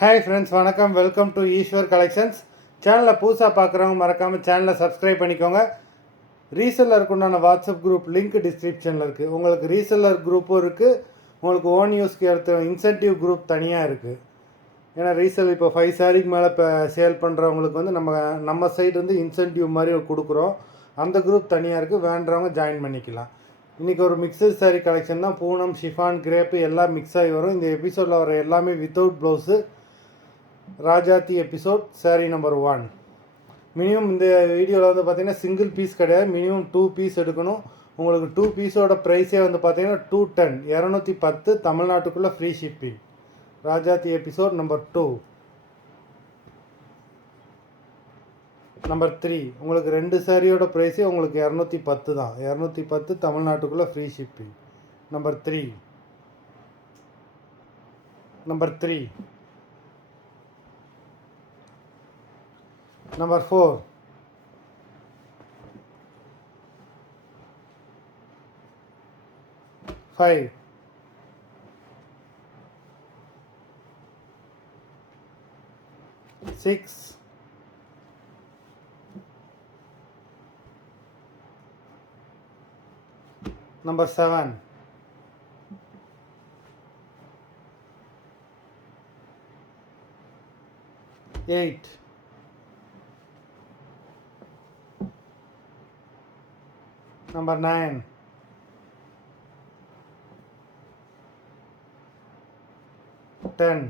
Hi friends, வணக்கம். Welcome to Eswar collections. சேனலில் புதுசாக பார்க்குறவங்க மறக்காமல் சேனலை சப்ஸ்கிரைப் பண்ணிக்கோங்க. ரீசெல்லருக்கு உண்டான வாட்ஸ்அப் குரூப் லிங்க் டிஸ்கிரிப்ஷனில் இருக்குது. உங்களுக்கு ரீசெல்லர் குரூப்பும் இருக்குது, உங்களுக்கு ஓன் யூஸ்க்கு எடுத்த இன்சென்டிவ் குரூப் தனியாக இருக்குது. ஏன்னா ரீசெல் இப்போ 5 சாரிக்கு மேலே இப்போ சேல் பண்ணுறவங்களுக்கு வந்து நம்ம சைடு வந்து இன்சென்டிவ் மாதிரி கொடுக்குறோம். அந்த குரூப் தனியாக இருக்குது, வேண்டுறவங்க ஜாயின் பண்ணிக்கலாம். இன்றைக்கி ஒரு மிக்சட் சாரீ கலெக்ஷன் தான். பூனம், ஷிஃபான், கிரேப்பு எல்லாம் மிக்ஸ் ஆகி வரும். இந்த எபிசோடில் வர எல்லாமே வித்தவுட் ப்ளவுஸு ராஜாத்தி எபிசோட் சாரீ நம்பர் 1. மினிமம் இந்த வீடியோவில் வந்து பார்த்திங்கன்னா சிங்கிள் பீஸ் கிடையாது, மினிமம் 2 பீஸ் எடுக்கணும். உங்களுக்கு 2 பீஸோட ப்ரைஸே வந்து பார்த்திங்கன்னா 210, 210 தமிழ்நாட்டுக்குள்ளே free shipping. Rajathi episode number 2. நம்பர் 3 உங்களுக்கு 2 சாரியோட ப்ரைஸே உங்களுக்கு 210 தான். 210 தமிழ்நாட்டுக்குள்ளே ஃப்ரீ ஷிப்பிங். நம்பர் 3. Number 4. 5. 6. 7. 8. 9. 10.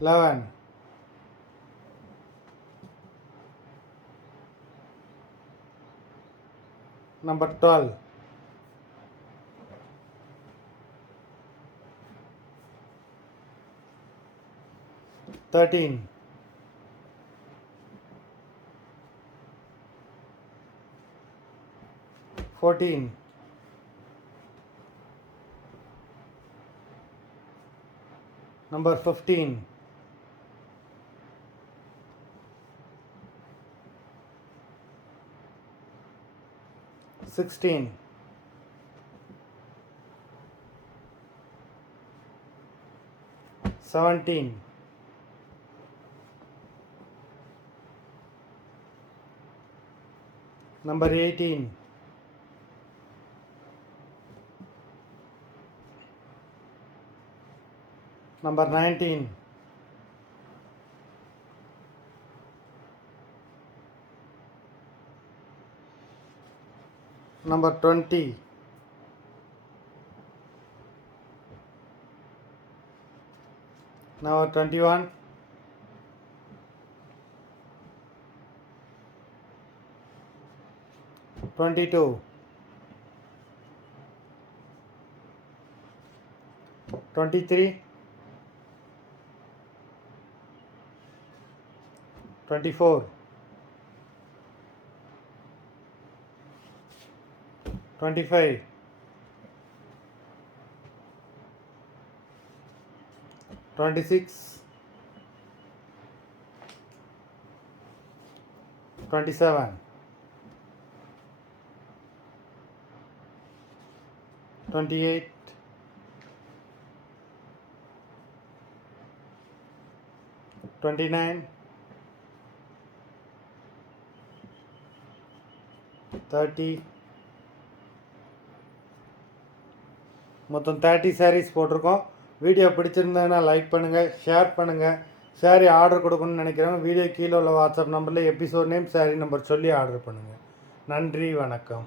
11. 12. 13. 14. 15. 16. 17. 18. 19. 20. 21. 22. 23. 24. 25. 26. 27. 28. 29. 30. மொத்தம் 30 சாரீஸ் போட்டிருக்கோம். வீடியோ பிடிச்சிருந்ததுன்னா லைக் பண்ணுங்கள், ஷேர் பண்ணுங்கள். சாரீ ஆர்டர் கொடுக்கணும்னு நினைக்கிறவங்க வீடியோ கீழே உள்ள வாட்ஸ்அப் நம்பரில் எபிசோட் நேம், சாரீ நம்பர் சொல்லி ஆர்டர் பண்ணுங்கள். நன்றி, வணக்கம்.